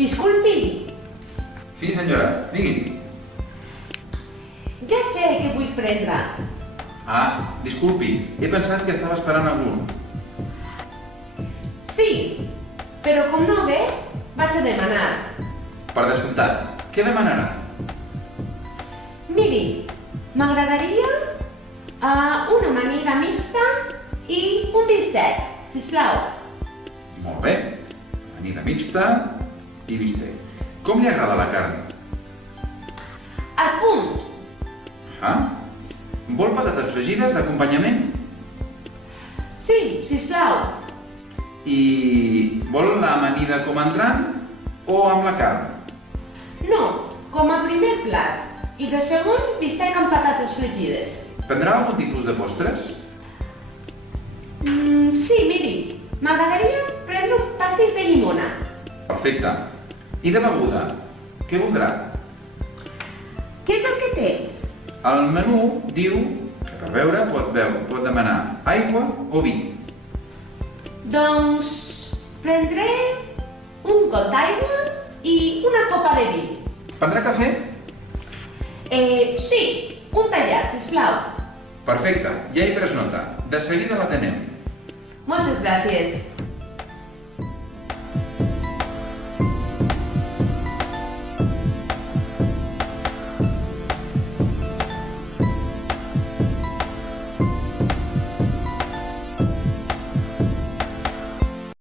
Disculpi, Sí, senyora, digui. ja sé què vull prendre. Ah, disculpi, he pensat que estava esperant algú. Sí, però com no ve, vaig a demanar. Per descomptat, què demanarà? Miri, m'agradaria una amanida mixta i un bistec, sisplau. Molt bé, amanida mixta i bistec. Com li agrada la carn? Al punt. Ah? Vol patates fregides d'acompanyament? Sí, sisplau. I vol l'amanida com a entrant o amb la carn? No, com a primer plat. I de segon, bistec amb patates fregides. Prendrà algun tipus de postres? Sí, miri, m'agradaria prendre un pastís de llimona. Perfecte. I de beguda? Què voldrà? Què és el que té? El menú diu que per beure pot demanar aigua o vi. Doncs prendré un got d'aigua i una copa de vi. Prendrà cafè? Sí, un tallat, sisplau. Perfecte, ja he pres nota. De seguida l'atenem. Moltes gràcies.